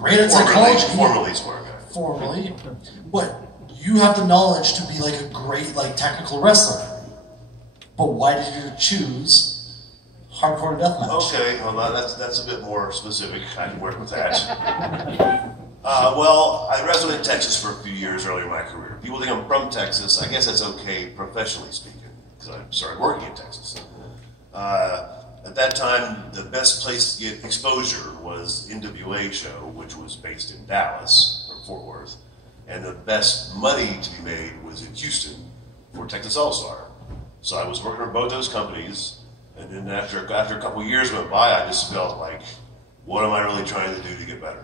great at psychology. Formerly smart guy. Formerly. But you have the knowledge to be like a great like technical wrestler. But why did you choose hardcore deathmatch? Okay, well that's a bit more specific. I can work with that. Well, I wrestled in Texas for a few years earlier in my career. People think I'm from Texas. I guess that's okay professionally speaking, because I started working in Texas. At that time, the best place to get exposure was NWA show, which was based in Dallas, or Fort Worth. And the best money to be made was in Houston for Texas All-Star. So I was working for both those companies, and then after a couple of years went by, I just felt like, what am I really trying to do to get better?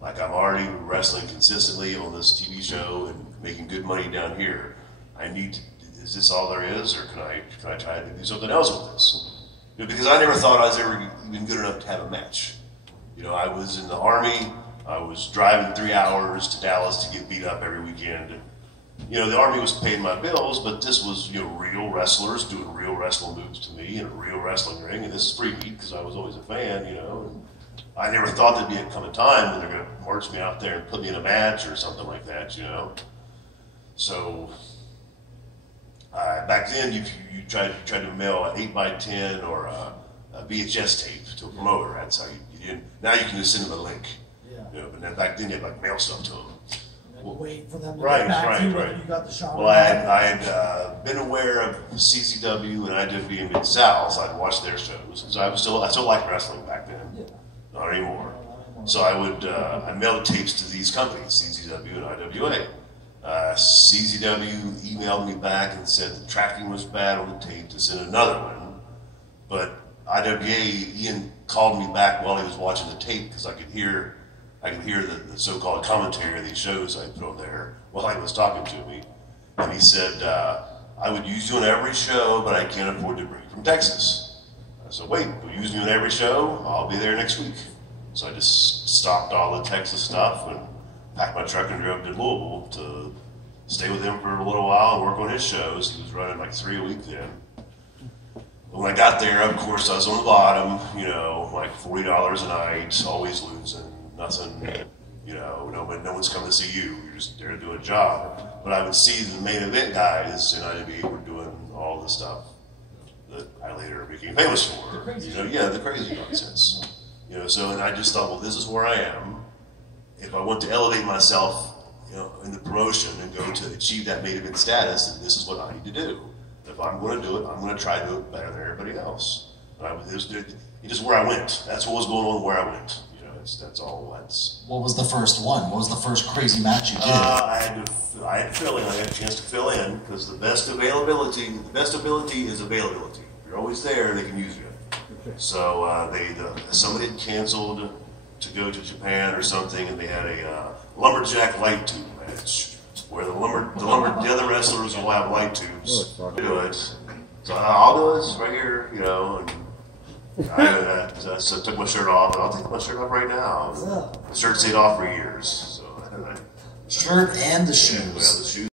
Like, I'm already wrestling consistently on this TV show and making good money down here. Is this all there is, or can I try to do something else with this? Because I never thought I was ever even good enough to have a match. You know, I was in the Army. I was driving 3 hours to Dallas to get beat up every weekend. You know, the Army was paying my bills, but this was, you know, real wrestlers doing real wrestling moves to me in a real wrestling ring, and this is freaky because I was always a fan, you know. And I never thought there'd come a time when they're going to march me out there and put me in a match or something like that, you know. So back then, you tried to mail an 8x10 or a VHS tape to a promoter. That's how you did. Now you can just send them a link. Yeah. You know, but then back then you had like mail stuff to them. Wait for them to get back to you when you got the shot. Well, I had been aware of CCW and IWB in Mid-South. I'd watched their shows because I still liked wrestling back then. Yeah. Not anymore. So I mailed tapes to these companies, CCW and IWA. CCW emailed me back and said the tracking was bad on the tape to send another one. But IWA, Ian called me back while he was watching the tape because I could hear the so-called commentary of these shows I put on there while he was talking to me. And he said, I would use you on every show, but I can't afford to bring you from Texas. I said, wait, you'll use me on every show? I'll be there next week. So I just stopped all the Texas stuff and packed my truck and drove to Louisville to stay with him for a little while and work on his shows. He was running like 3 a week then. But when I got there, of course, I was on the bottom, you know, like $40 a night, always losing. Nothing, you know, no one's coming to see you. You're just there to do a job. But I would see the main event guys in IWA were doing all the stuff that I later became famous for. You know, yeah, the crazy nonsense. You know, so and I just thought, well, this is where I am. If I want to elevate myself, you know, in the promotion and go to achieve that main event status, then this is what I need to do. If I'm going to do it, I'm going to try to do it better than everybody else. It's just where I went. That's what was going on where I went. That's all. What was the first one? What was the first crazy match you did? I had fill in. I had a chance to fill in because the best ability is availability. If you're always there, they can use you. Okay. So somebody had canceled to go to Japan or something, and they had a lumberjack light tube match where the other wrestlers will have light tubes. Do it. So I'll do it right here, you know. And so I took my shirt off, and I'll take my shirt off right now. The shirt stayed off for years. So, shirt and the shoes. Yeah, well, the shoes.